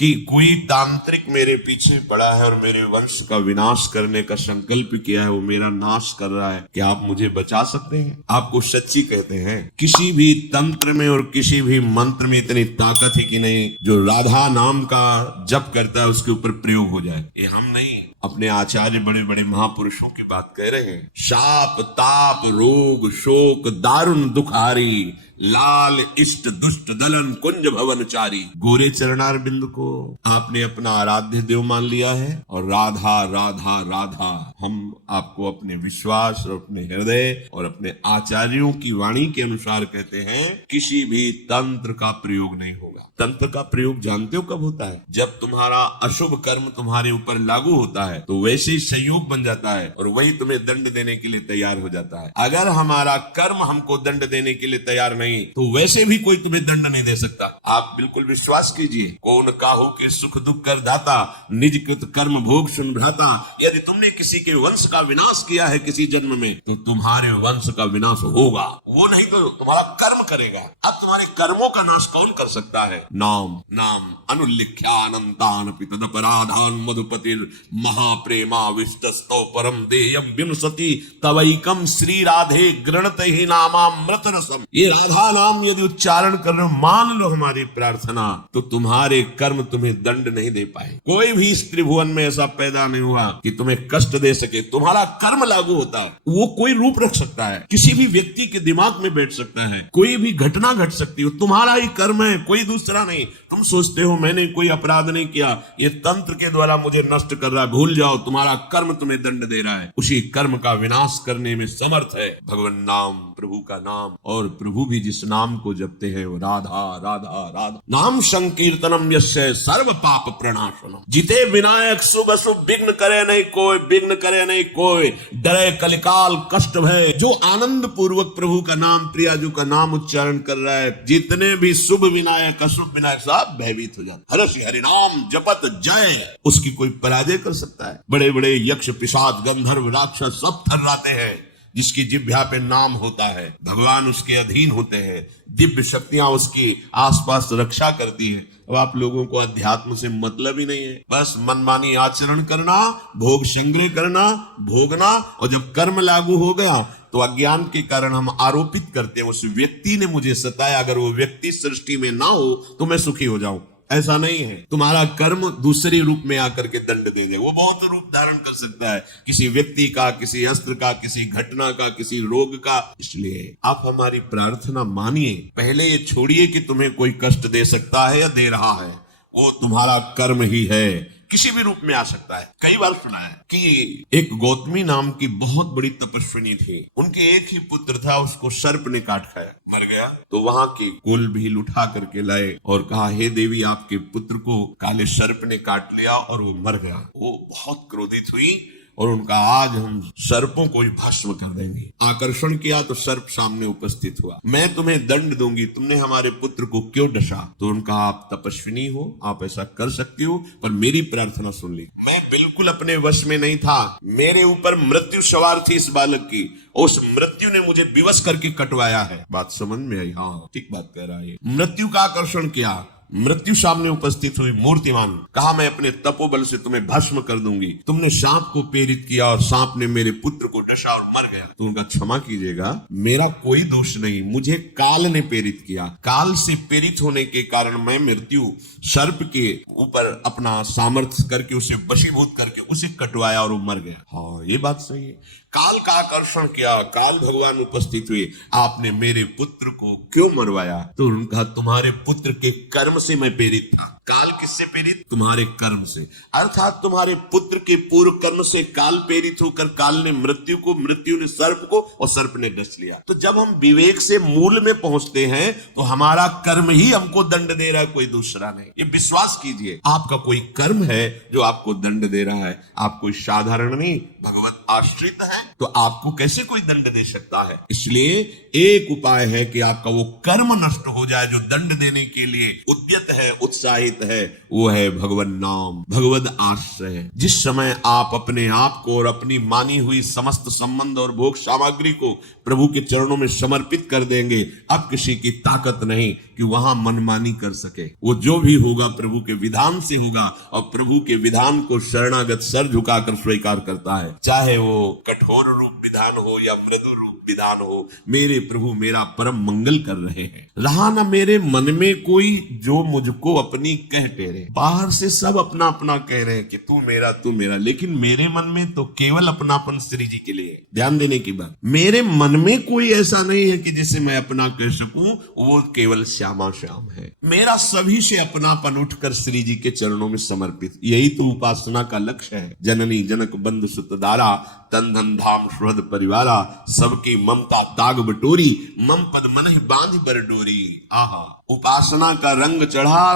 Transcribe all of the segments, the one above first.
कि कोई तांत्रिक मेरे पीछे पड़ा है और मेरे वंश का विनाश करने का संकल्प किया है, वो मेरा नाश कर रहा है, क्या आप मुझे बचा सकते हैं? आपको सच्ची कहते हैं, किसी भी तंत्र में और किसी भी मंत्र में इतनी ताकत है कि नहीं जो राधा नाम का जप करता है उसके ऊपर प्रयोग हो जाए। ये हम नहीं, अपने आचार्य बड़े बड़े महापुरुषों की बात कह रहे हैं। शाप ताप रोग शोक दारुण दुखारी, लाल इष्ट दुष्ट दलन कुंज भवनचारी। गोरे चरणार बिंदु को आपने अपना आराध्य देव मान लिया है और राधा राधा राधा। हम आपको अपने विश्वास और अपने हृदय और अपने आचार्यों की वाणी के अनुसार कहते हैं, किसी भी तंत्र का प्रयोग नहीं होगा। तंत्र का प्रयोग जानते हो कब होता है? जब तुम्हारा अशुभ कर्म तुम्हारे ऊपर लागू होता है तो वैसे ही संयोग बन जाता है और वही तुम्हें दंड देने के लिए तैयार हो जाता है। अगर हमारा कर्म हमको दंड देने के लिए तैयार नहीं तो वैसे भी कोई तुम्हें दंड नहीं दे सकता। आप बिल्कुल विश्वास कीजिए, कौन काहू के सुख दुख कर दाता, निज कृत कर्म भोग सुन भ्राता। यदि तुमने किसी के वंश का विनाश किया है किसी जन्म में तो तुम्हारे वंश का विनाश होगा, वो नहीं तो तुम्हारा कर्म करेगा। अब तुम्हारे कर्मों का नाश कौन कर सकता है? नाम नाम अनुल्लिख्यानंतान पितदपराधान मधुपतिर महाप्रेमा विष्टस्तौ परम देयम विमसति तवैकम श्री राधे गृणत ही नामामृत रसम। ये राधा नाम यदि उच्चारण कर रहे हो, मान लो हमारी प्रार्थना, तो तुम्हारे कर्म तुम्हें दंड नहीं दे पाए। कोई भी इस त्रिभुवन में ऐसा पैदा नहीं हुआ कि तुम्हें कष्ट दे सके। तुम्हारा कर्म लागू होता है, वो कोई रूप रख सकता है, किसी भी व्यक्ति के दिमाग में बैठ सकता है, कोई भी घटना घट सकती है, तुम्हारा ही कर्म है, कोई दूसरा नहीं। तुम सोचते हो मैंने कोई अपराध नहीं किया, ये तंत्र के द्वारा मुझे नष्ट कर रहा है, भूल जाओ, तुम्हारा कर्म तुम्हें दंड दे रहा है। उसी कर्म का विनाश करने में समर्थ है भगवान नाम, प्रभु का नाम। और प्रभु भी जिस नाम को जपते हैं वो राधा राधा राधा। नाम संकीर्तनम यस्य सर्व पाप प्रणाशनम। जिते विनायक शुभ अशुभ विघ्न करे नहीं कोई, विघ्न करे नहीं कोई, डरे कलिकाल कष्ट भय। जो आनंद पूर्वक प्रभु का नाम, प्रियाजू का नाम उच्चारण कर रहा है, जितने भी शुभ विनायक अशुभ विनायक सब भयभीत हो जाते। हर्षि हरि नाम जपत जय, उसकी कोई पराजय कर सकता है? बड़े बड़े यक्ष पिशाच गंधर्व राक्षस सब थर्राते हैं। जिसकी जिह्वा पे नाम होता है, भगवान उसके अधीन होते हैं, दिव्य शक्तियां उसकी आसपास रक्षा करती है। अब आप लोगों को अध्यात्म से मतलब ही नहीं है, बस मनमानी आचरण करना, भोग संग्रह करना, भोगना, और जब कर्म लागू हो गया तो अज्ञान के कारण हम आरोपित करते हैं उस व्यक्ति ने मुझे सताया, अगर वो व्यक्ति सृष्टि में ना हो तो मैं सुखी हो जाऊं। ऐसा नहीं है। तुम्हारा कर्म दूसरे रूप में आकर के दंड दे दे। वो बहुत रूप धारण कर सकता है, किसी व्यक्ति का, किसी अस्त्र का, किसी घटना का, किसी रोग का। इसलिए आप हमारी प्रार्थना मानिए। पहले ये छोड़िए कि तुम्हें कोई कष्ट दे सकता है या दे रहा है, वो तुम्हारा कर्म ही है, किसी भी रूप में आ सकता है। कई बार सुना है कि एक गौतमी नाम की बहुत बड़ी तपस्विनी थी, उनके एक ही पुत्र था, उसको सर्प ने काट खाया, मर गया। तो वहां की कुल भील उठा करके लाए और कहा, हे देवी आपके पुत्र को काले सर्प ने काट लिया और वो मर गया। वो बहुत क्रोधित हुई और उनका आज हम सर्पों को ही भस्म कर देंगे। आकर्षण किया तो सर्प सामने उपस्थित हुआ, मैं तुम्हें दंड दूंगी, तुमने हमारे पुत्र को क्यों डसा? तो उनका, आप तपस्विनी हो, आप ऐसा कर सकती हो, पर मेरी प्रार्थना सुन ली। मैं बिल्कुल अपने वश में नहीं था, मेरे ऊपर मृत्यु सवार थी इस बालक की, उस मृत्यु ने मुझे विवश करके कटवाया है। बात समझ में आई? हाँ, ठीक बात कह रहा है। मृत्यु का आकर्षण किया, मृत्यु सामने उपस्थित हुई मूर्तिमान, कहा मैं अपने तपोबल से तुम्हें भस्म कर दूंगी। तुमने सांप को प्रेरित किया और सांप ने मेरे पुत्र को डसा और मर गया। तो उनका, क्षमा कीजिएगा, मेरा कोई दोष नहीं, मुझे काल ने प्रेरित किया। काल से प्रेरित होने के कारण मैं मृत्यु सर्प के ऊपर अपना सामर्थ्य करके उसे वशीभूत करके उसे कटवाया और वो मर गया। हाँ, ये बात सही है। काल का आकर्षण किया, काल भगवान उपस्थित हुए, आपने मेरे पुत्र को क्यों मरवाया? तो उनका, तुम्हारे पुत्र के कर्म से मैं प्रेरित था। काल किससे प्रेरित? तुम्हारे कर्म से। अर्थात तुम्हारे पुत्र के पूर्व कर्म से काल प्रेरित होकर काल ने मृत्यु को, मृत्यु ने सर्प को और सर्प ने डस लिया। तो जब हम विवेक से मूल में पहुंचते हैं तो हमारा कर्म ही हमको दंड दे रहा है, कोई दूसरा नहीं। ये विश्वास कीजिए, आपका कोई कर्म है जो आपको दंड दे रहा है। आप कोई साधारण नहीं, भगवत आश्रित है, तो आपको कैसे कोई दंड दे सकता है। इसलिए एक उपाय है कि आपका वो कर्म नष्ट हो जाए जो दंड देने के लिए उद्यत है, उत्साहित है, वो है भगवन नाम, भगवद आश्रय। जिस समय आप अपने आप को और अपनी मानी हुई समस्त संबंध और भोग सामग्री को प्रभु के चरणों में समर्पित कर देंगे, अब किसी की ताकत नहीं कि वहां मनमानी कर सके। वो जो भी होगा प्रभु के विधान से होगा, और प्रभु के विधान को शरणागत सर झुकाकर स्वीकार करता है, चाहे वो कठोर रूप विधान हो या मृदु रूप विधान हो। मेरे प्रभु मेरा परम मंगल कर रहे हैं। रहा ना मेरे मन में कोई जो मुझको अपनी कह टेरे। बाहर से सब अपना अपना कह रहे हैं कि तू मेरा, लेकिन मेरे मन में तो केवल अपनापन श्री जी के लिए। ध्यान देने की बात, मेरे मन में कोई ऐसा नहीं है कि जिसे मैं अपना कह सकूं, वो केवल श्यामा श्याम है। मेरा सभी से अपनापन उठकर श्री जी के चरणों में समर्पित, यही तो उपासना का लक्ष्य है। जननी जनक बंधु सुत दारा, तन धन धाम सुहृद परिवारा, सबकी ममता ताग बटोरी, मम पद मन बांध बर डोरी। आहा, उपासना का रंग चढ़ा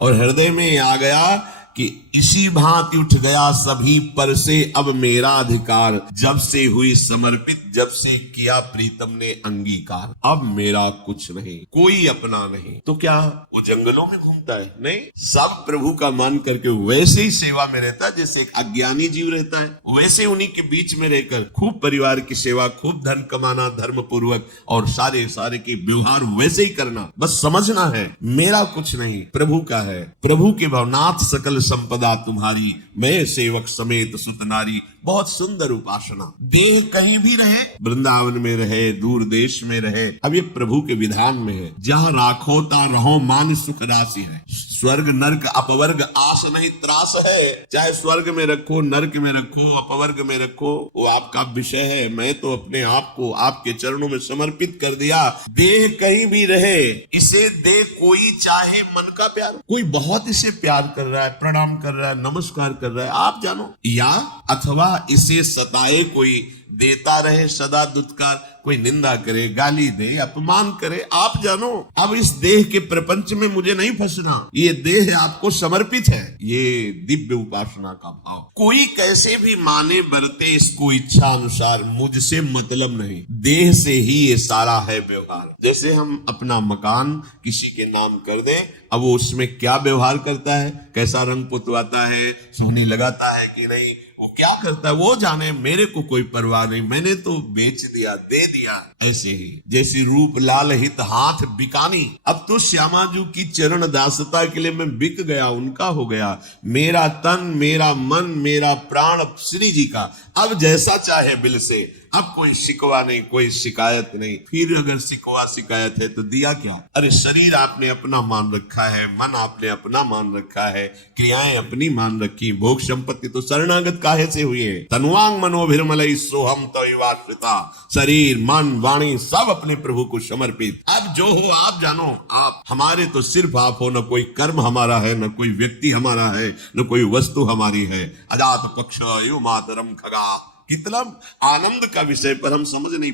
और हृदय में आ गया कि इसी भांति उठ गया सभी पर से अब मेरा अधिकार। जब से हुई समर्पित, जब से किया प्रीतम ने अंगीकार, अब मेरा कुछ नहीं, कोई अपना नहीं। तो क्या वो जंगलों में घूमता है? नहीं, सब प्रभु का मान करके वैसे ही सेवा में रहता है जैसे एक अज्ञानी जीव रहता है। वैसे उन्हीं के बीच में रहकर खूब परिवार की सेवा, खूब धन कमाना धर्म पूर्वक, और सारे के व्यवहार वैसे ही करना। बस समझना है मेरा कुछ नहीं, प्रभु का है। प्रभु के भवनाथ सकल संपदा तुम्हारी, मैं सेवक समेत सुत नारी। बहुत सुंदर उपासना। देह कहीं भी रहे, वृंदावन में रहे, दूर देश में रहे, अब ये प्रभु के विधान में है। जहाँ राखो ता रहो मान सुख राशि है। स्वर्ग नर्क अपवर्ग आस नहीं त्रास है। चाहे स्वर्ग में रखो, नर्क में रखो, अपवर्ग में रखो, वो आपका विषय है। मैं तो अपने आप को आपके चरणों में समर्पित कर दिया। देह कहीं भी रहे, इसे दे कोई चाहे मन का प्यार। कोई बहुत इसे प्यार कर रहा है, प्रणाम कर रहा है, नमस्कार कर रहा है, आप जानो, या अथवा इसे सताए कोई, देता रहे सदा दुत्कार, कोई निंदा करे, गाली दे, अपमान करे, आप जानो। अब इस देह के प्रपंच में मुझे नहीं फंसना, ये देह आपको समर्पित है। ये दिव्य उपासना का भाव। कोई कैसे भी माने बरते, इसको इच्छा अनुसार, मुझसे मतलब नहीं, देह से ही ये सारा है व्यवहार। जैसे हम अपना मकान किसी के नाम कर दें, अब वो उसमें क्या व्यवहार करता है, कैसा रंग पुतवाता है, सोने लगाता है कि नहीं, वो क्या करता है वो जाने, मेरे को कोई परवाह नहीं, मैंने तो बेच दिया, दे दिया। ऐसे ही जैसे रूप लाल हित हाथ बिकानी, अब तो श्यामाजू की चरण दासता के लिए मैं बिक गया, उनका हो गया। मेरा तन, मेरा मन, मेरा प्राण श्री जी का। अब जैसा चाहे बिल से, अब कोई शिकवा नहीं, कोई शिकायत नहीं। फिर अगर शिकवा शिकायत है तो दिया क्या? अरे शरीर आपने अपना मान रखा है, मन आपने अपना मान रखा है, क्रियाएं अपनी मान रखी, भोग संपत्ति तो शरणागत काहे से हुई है। तनुवांग मनोभिर्मलई सोहम तविवाश्रिता, शरीर मन वाणी सब अपने प्रभु को समर्पित। अब जो हो आप जानो, आप हमारे तो सिर्फ आप हो, न कोई कर्म हमारा है, न कोई व्यक्ति हमारा है, न कोई वस्तु हमारी है। अजात पक्ष यो मातरम खगा, कितना आनंद का विषय पर हम समझ नहीं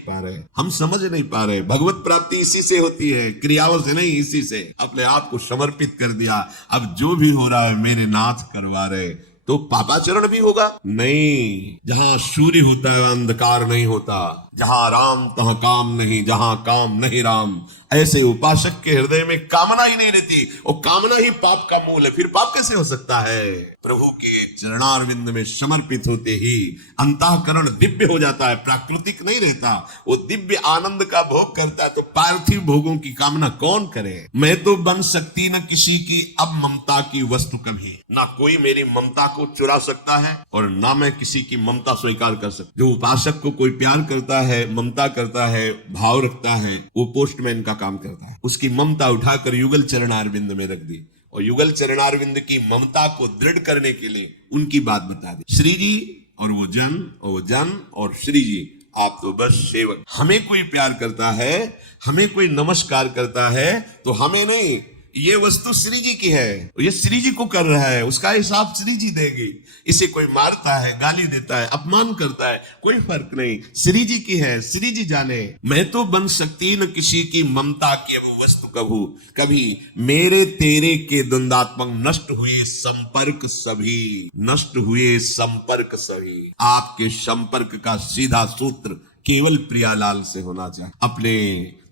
पा रहे। भगवत प्राप्ति इसी से होती है, क्रियाओं से नहीं, इसी से। अपने आप को समर्पित कर दिया, अब जो भी हो रहा है मेरे नाथ करवा रहे। तो पापाचरण भी होगा नहीं। जहां सूर्य होता है अंधकार नहीं होता, जहां राम तहां काम नहीं, जहां काम नहीं राम। ऐसे उपासक के हृदय में कामना ही नहीं रहती, और कामना ही पाप का मूल है। फिर पाप कैसे हो सकता है? प्रभु के चरणारविंद में समर्पित होते ही अंतःकरण दिव्य हो जाता है, प्राकृतिक नहीं रहता। वो दिव्य आनंद का भोग करता है। तो पार्थिव भोगों की कामना कौन करे? मैं तो बन सकती न किसी की अब ममता की वस्तु कभी, ना कोई मेरी ममता को चुरा सकता है, और ना मैं किसी की ममता स्वीकार कर सकता। जो उपासक को कोई प्यार करता है, ममता करता है, भाव रखता है, वो पोस्टमैन का काम करता है। उसकी ममता उठाकर युगल चरणारविंद में रख दी, और युगल चरणारविंद की ममता को दृढ़ करने के लिए उनकी बात बता दी। श्री जी और वो जन और श्री जी, आप तो बस सेवक। हमें कोई प्यार करता है, हमें कोई नमस्कार करता है, तो हमें नहीं, ये वस्तु श्री जी की है, ये श्री जी को कर रहा है, उसका हिसाब श्री जी देंगे। इसे कोई मारता है, गाली देता है, अपमान करता है, कोई फर्क नहीं, श्री जी की है, श्री जी जाने। मैं तो बन सकती न किसी की ममता की वो वस्तु कभू, कभी मेरे तेरे के द्वंद्वात्मक नष्ट हुए संपर्क सभी, नष्ट हुए संपर्क सभी। आपके संपर्क का सीधा सूत्र केवल प्रियालाल से होना चाहिए। अपने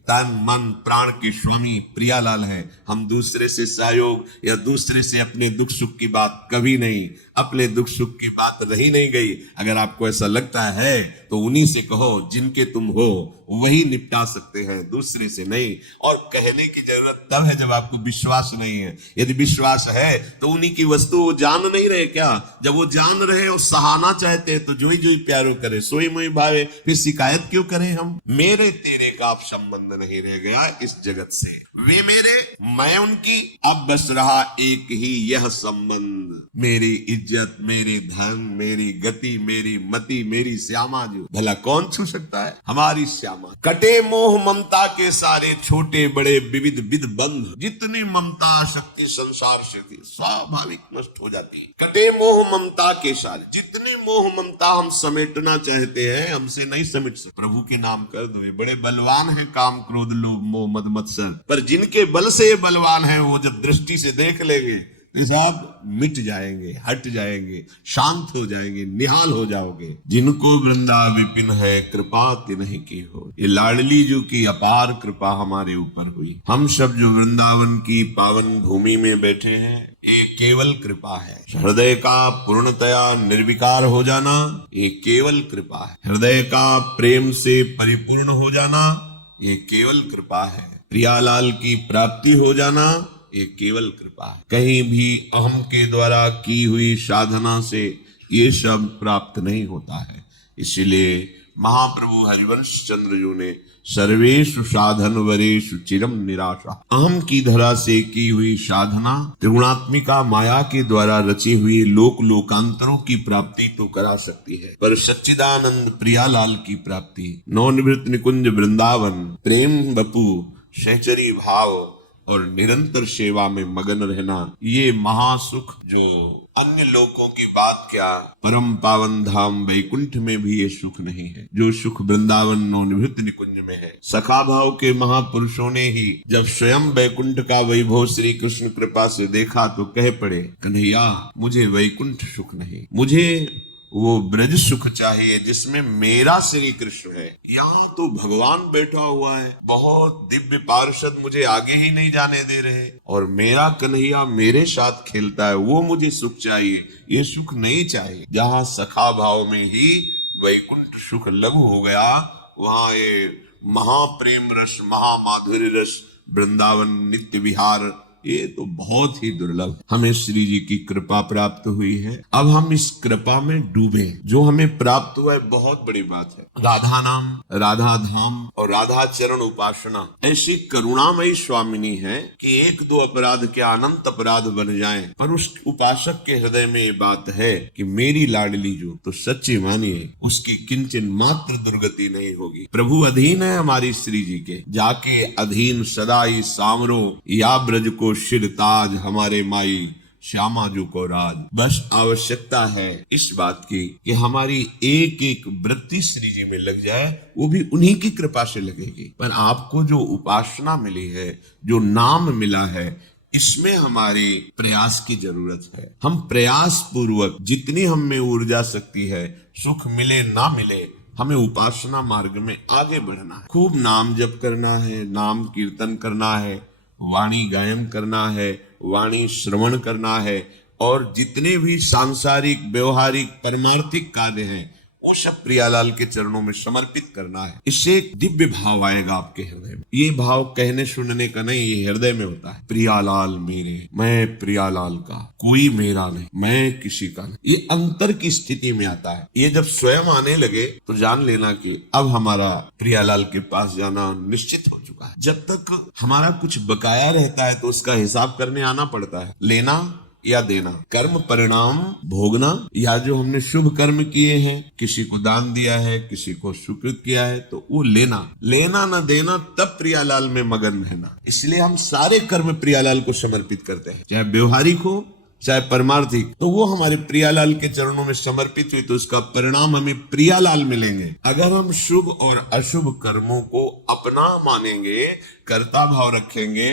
तन मन प्राण के स्वामी प्रियालाल है। हम दूसरे से सहयोग या दूसरे से अपने दुख सुख की बात कभी नहीं, अपने दुख सुख की बात रही नहीं गई। अगर आपको ऐसा लगता है तो उन्हीं से कहो जिनके तुम हो, वही निपटा सकते हैं, दूसरे से नहीं। और कहने की जरूरत तब है जब आपको विश्वास नहीं है। यदि विश्वास है तो उन्हीं की वस्तु वो जान नहीं रहे क्या? जब वो जान रहे और सहाना चाहते हैं तो जोई जोई प्यारो करे, सोई मोई भावे, फिर शिकायत क्यों करें हम? मेरे तेरे का आप संबंध नहीं रह गया इस जगत से। वे मेरे, मैं उनकी, अब बस रहा एक ही यह संबंध। मेरी इज्जत, मेरे धन, मेरी गति, मेरी मति, मेरी श्यामा जो भला कौन छू सकता है? हमारी श्यामा। कटे मोह ममता के सारे छोटे बड़े विविध विध बंध। जितनी ममता शक्ति संसार से थी स्वाभाविक नष्ट हो जाती। कटे मोह ममता के सारे, जितनी मोह ममता हम समेटना चाहते हैं हमसे नहीं समेट सकते। प्रभु के नाम कर दो, ये बड़े बलवान है, काम क्रोध लोभ मोह मद मत्सर। पर जिनके बल से ये बलवान है वो जब दृष्टि से देख लेंगे तो सब मिट जाएंगे, हट जाएंगे, शांत हो जाएंगे, निहाल हो जाओगे। जिनको वृंदा विपिन है कृपा तिन्हीं की हो। ये लाडली जी की अपार कृपा हमारे ऊपर हुई। हम सब जो वृंदावन की पावन भूमि में बैठे हैं ये केवल कृपा है। हृदय का पूर्णतया निर्विकार हो जाना ये केवल कृपा है। हृदय का प्रेम से परिपूर्ण हो जाना ये केवल कृपा है। प्रियालाल की प्राप्ति हो जाना ये केवल कृपा है। कहीं भी अहम के द्वारा की हुई साधना से ये सब प्राप्त नहीं होता है। इसलिए महाप्रभु हरिवंश चंद्र जी ने सर्वेषु साधन वरेषु चिरम निराशा, अहम की धरा से की हुई साधना त्रिगुणात्मिका माया के द्वारा रची हुई लोक लोकांतरों की प्राप्ति तो करा सकती है, पर सच्चिदानंद प्रियालाल की प्राप्ति, नवनिवृत्त निकुंज वृंदावन, प्रेम बपू, सहचरी भाव और निरंतर सेवा में मगन रहना, ये महासुख जो अन्य लोगों की बात क्या, परम पावन धाम वैकुंठ में भी ये सुख नहीं है जो सुख वृंदावन नवनिवृत्त निकुंज में है। सखा भाव के महापुरुषों ने ही जब स्वयं वैकुंठ का वैभव श्री कृष्ण कृपा से देखा तो कह पड़े, कन्हैया मुझे वैकुंठ सुख नहीं, मुझे वो ब्रज सुख चाहिए जिसमें मेरा श्री कृष्ण है। यहाँ तो भगवान बैठा हुआ है, बहुत दिव्य पार्षद मुझे आगे ही नहीं जाने दे रहे, और मेरा कन्हैया मेरे साथ खेलता है, वो मुझे सुख चाहिए, ये सुख नहीं चाहिए। जहाँ सखा भाव में ही वैकुंठ सुख लघु हो गया, वहाँ ये महाप्रेम रस, महामाधुर्य रस, वृंदावन नित्य विहार, ये तो बहुत ही दुर्लभ। हमें श्री जी की कृपा प्राप्त हुई है, अब हम इस कृपा में डूबे। जो हमें प्राप्त हुआ है बहुत बड़ी बात है। राधा नाम, राधा धाम और राधा चरण उपासना ऐसी करुणामयी स्वामिनी है कि एक दो अपराध के अनंत अपराध बन जाएं, पर उस उपासक के हृदय में ये बात है कि मेरी लाडली जो तो सच्ची मानिए उसकी किंचन मात्र दुर्गति नहीं होगी। प्रभु अधीन है हमारी श्री जी के, जाके अधीन सदा ही सामरो या ब्रज को शिर ताज, हमारे माई श्यामा जी को राज। बस आवश्यकता है इस बात की कि हमारी एक एक वृत्ति श्री जी में लग जाए, वो भी उन्हीं की कृपा से लगेगी। पर आपको जो उपासना मिली है, जो नाम मिला है, इसमें हमारे प्रयास की जरूरत है। हम प्रयास पूर्वक जितनी हम में ऊर्जा शक्ति है, सुख मिले ना मिले, हमें उपासना मार्ग में आगे बढ़ना है। खूब नाम जप करना है, नाम कीर्तन करना है, वाणी गायन करना है, वाणी श्रवण करना है, और जितने भी सांसारिक व्यवहारिक परमार्थिक कार्य हैं वो सब प्रियालाल के चरणों में समर्पित करना है। इससे एक दिव्य भाव आएगा आपके हृदय में। ये भाव कहने सुनने का नहीं, ये हृदय में होता है। प्रियालाल मेरे, मैं प्रियालाल का, कोई मेरा नहीं, मैं किसी का नहीं, ये अंतर की स्थिति में आता है। ये जब स्वयं आने लगे तो जान लेना कि अब हमारा प्रियालाल के पास जाना निश्चित हो चुका है। जब तक हमारा कुछ बकाया रहता है तो उसका हिसाब करने आना पड़ता है। लेना या देना, कर्म परिणाम भोगना, या जो हमने शुभ कर्म किए हैं, किसी को दान दिया है, किसी को स्वीकृत किया है, तो वो लेना, लेना न देना, तब प्रियालाल में मगन रहना। इसलिए हम सारे कर्म प्रियालाल को समर्पित करते हैं, चाहे व्यवहारिक हो चाहे परमार्थिक, तो वो हमारे प्रियालाल के चरणों में समर्पित हुई तो उसका परिणाम हमें प्रियालाल मिलेंगे। अगर हम शुभ और अशुभ कर्मों को अपना मानेंगे, कर्ता भाव रखेंगे,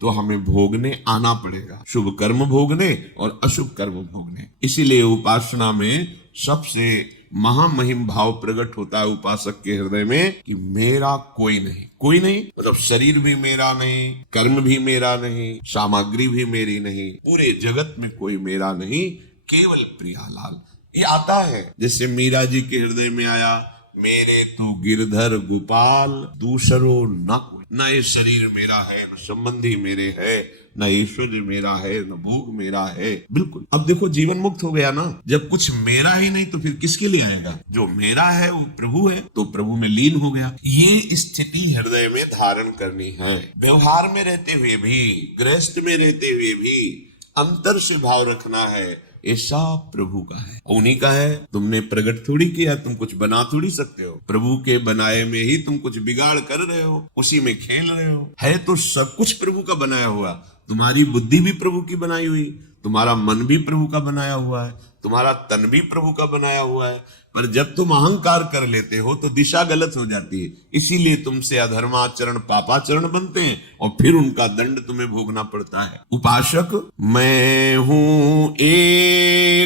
तो हमें भोगने आना पड़ेगा, शुभ कर्म भोगने और अशुभ कर्म भोगने। इसीलिए उपासना में सबसे महामहिम भाव प्रकट होता है उपासक के हृदय में कि मेरा कोई नहीं, कोई नहीं मतलब शरीर भी मेरा नहीं, कर्म भी मेरा नहीं, सामग्री भी मेरी नहीं, पूरे जगत में कोई मेरा नहीं, केवल प्रियालाल। ये आता है जैसे मीरा जी के हृदय में आया, मेरे तो गिरधर गोपाल दूसरो न कोई, न ये शरीर मेरा है, न संबंधी मेरे है, न ऐश्वर्य मेरा है, न भोग मेरा है। बिल्कुल, अब देखो जीवन मुक्त हो गया ना, जब कुछ मेरा ही नहीं तो फिर किसके लिए आएगा? जो मेरा है वो प्रभु है, तो प्रभु में लीन हो गया। ये स्थिति हृदय में धारण करनी है। व्यवहार में रहते हुए भी, गृहस्थ में रहते हुए भी अंतर से भाव रखना है, ऐसा प्रभु का है, उन्हीं का है। तुमने प्रकट थोड़ी किया, तुम कुछ बना थोड़ी सकते हो, प्रभु के बनाए में ही तुम कुछ बिगाड़ कर रहे हो, उसी में खेल रहे हो। है तो सब कुछ प्रभु का बनाया हुआ, तुम्हारी बुद्धि भी प्रभु की बनाई हुई, तुम्हारा मन भी प्रभु का बनाया हुआ है, तुम्हारा तन भी प्रभु का बनाया हुआ है। पर जब तुम अहंकार कर लेते हो तो दिशा गलत हो जाती है, इसीलिए तुमसे अधर्माचरण पापाचरण बनते हैं और फिर उनका दंड तुम्हें भोगना पड़ता है। उपासक मैं हूं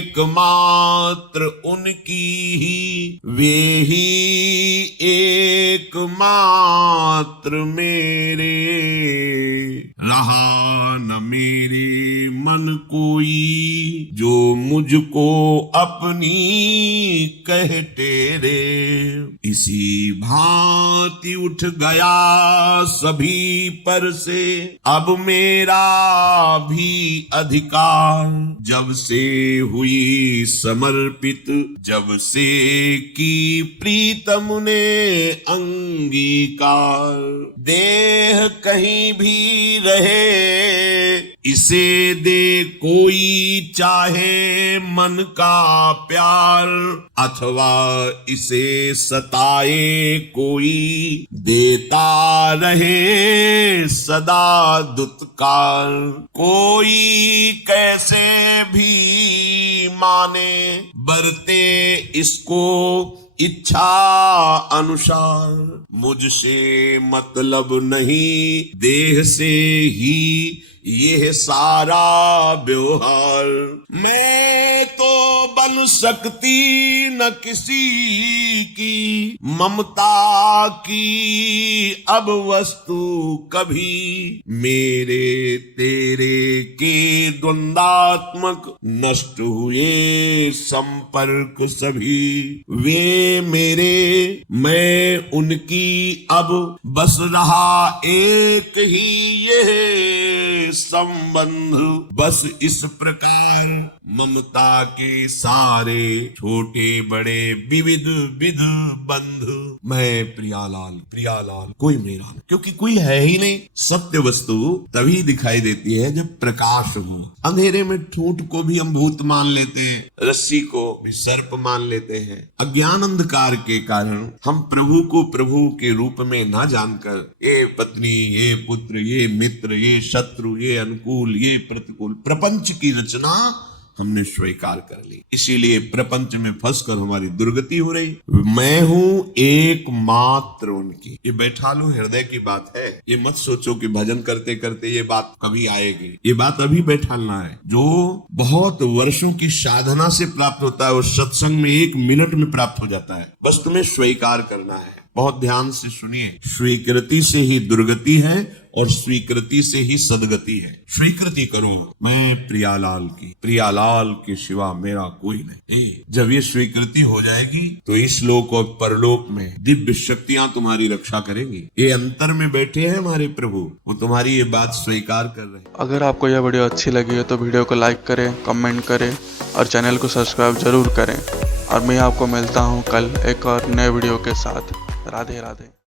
एकमात्र उनकी ही, वे ही एकमात्र मेरे, रहा न मेरे मन कोई, जो मुझको अपनी कहे तेरे। इसी भांति उठ गया सभी पर से अब मेरा भी अधिकार, जब से हुई समर्पित, जब से की प्रीतम ने अंगीकार। देह कहीं भी रहे इसे दे कोई चाहे मन का प्यार, अथवा इसे सताए कोई देता रहे सदा दुत्कार। कोई कैसे भी माने बरते इसको इच्छा अनुसार, मुझसे मतलब नहीं देह से ही ये सारा व्यवहार। मैं तो बन सकती न किसी की, ममता की अब वस्तु कभी, मेरे तेरे के द्वंद्वात्मक नष्ट हुए संपर्क सभी। वे मेरे मैं उनकी अब बस रहा एक ही ये संबंध। बस इस प्रकार ममता के सारे छोटे बड़े विविध विध बंध। मैं प्रियालाल, प्रियालाल कोई मेरा नहीं, क्योंकि कोई है ही नहीं। सत्य वस्तु तभी दिखाई देती है जब प्रकाश हो। अंधेरे में ठूंठ को भी हम भूत मान लेते हैं, रस्सी को भी सर्प मान लेते हैं। अज्ञान अंधकार के कारण हम प्रभु को प्रभु के रूप में न जानकर ये पत्नी, ये पुत्र, ये मित्र, ये शत्रु, ये अनुकूल, ये प्रतिकूल प्रपंच की रचना हमने स्वीकार कर ली। इसीलिए प्रपंच में फंसकर हमारी दुर्गति हो रही। मैं हूँ एकमात्र उनकी, ये बैठा लो हृदय की बात है। ये मत सोचो कि भजन करते करते ये बात कभी आएगी। ये बात अभी बैठाना है। जो बहुत वर्षों की साधना से प्राप्त होता है वो सत्संग में 1 मिनट में प्राप्त हो जाता है। बस तुम्हें स्वीकार करना है। बहुत ध्यान से सुनिए, स्वीकृति से ही दुर्गति है और स्वीकृति से ही सदगति है। स्वीकृति करो मैं प्रियालाल की, प्रियालाल के सिवा मेरा कोई नहीं। जब ये स्वीकृति हो जाएगी तो इस लोक और परलोक में दिव्य शक्तियां तुम्हारी रक्षा करेंगी। ये अंतर में बैठे हैं हमारे प्रभु, वो तुम्हारी ये बात स्वीकार कर रहे हैं। अगर आपको यह वीडियो अच्छी लगी है तो वीडियो को लाइक करें, कमेंट करें और चैनल को सब्सक्राइब जरूर करें। और मैं आपको मिलता हूँ कल एक और नए वीडियो के साथ। राधे राधे।